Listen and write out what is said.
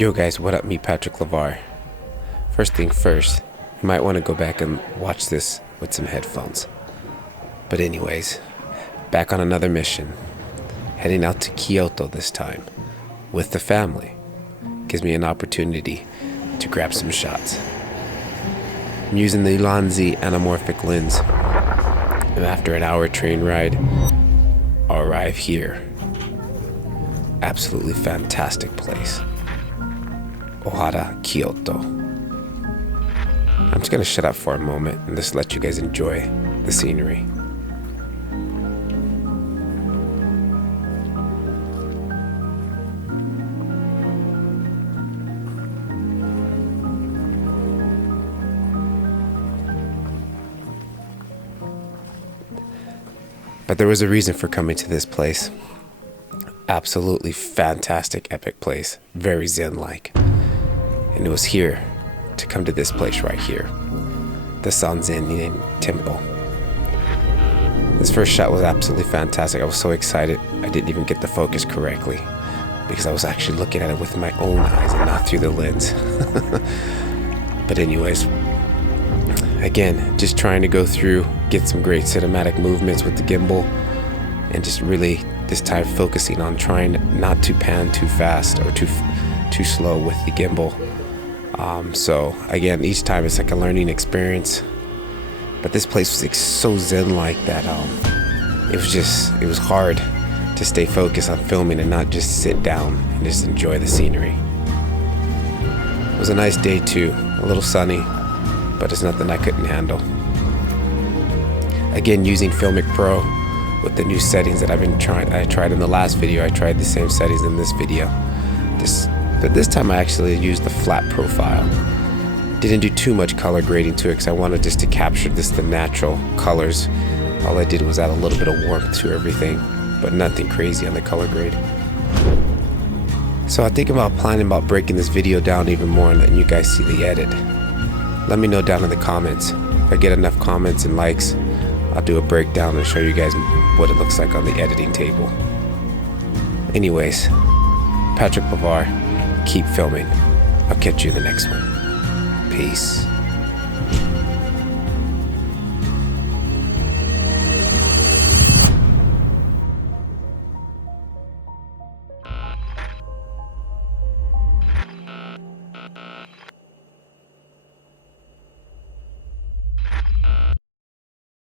Yo guys, what up? Me, Patrick LeVar. First thing first, you might want to go back and watch this with some headphones. But anyways, back on another mission. Heading out to Kyoto this time, with the family. Gives me an opportunity to grab some shots. I'm using the Ulanzi Anamorphic lens. And after an hour train ride, I'll arrive here. Absolutely fantastic place. Osaka, Kyoto. I'm just gonna shut up for a moment and just let you guys enjoy the scenery. But there was a reason for coming to this place. Absolutely fantastic, epic place. Very zen-like. And it was here, to come to this place right here. The Zhiyun temple. This first shot was absolutely fantastic. I was so excited, I didn't even get the focus correctly. Because I was actually looking at it with my own eyes and not through the lens. But anyways, again, just trying to go through, get some great cinematic movements with the gimbal, and just really this time focusing on trying not to pan too fast or too slow with the gimbal. So again, each time it's like a learning experience. But this place was like so zen-like that it was hard to stay focused on filming and not just sit down and just enjoy the scenery. It was a nice day too, a little sunny, but it's nothing I couldn't handle. Again, using Filmic Pro with the new settings that I tried in the last video. I tried the same settings in this video. But this time I actually used the flat profile. Didn't do too much color grading to it because I wanted just to capture the natural colors. All I did was add a little bit of warmth to everything, but nothing crazy on the color grade. So I think planning about breaking this video down even more and letting you guys see the edit. Let me know down in the comments. If I get enough comments and likes, I'll do a breakdown and show you guys what it looks like on the editing table. Anyways, Patrick LeVar, keep filming. I'll catch you in the next one. Peace.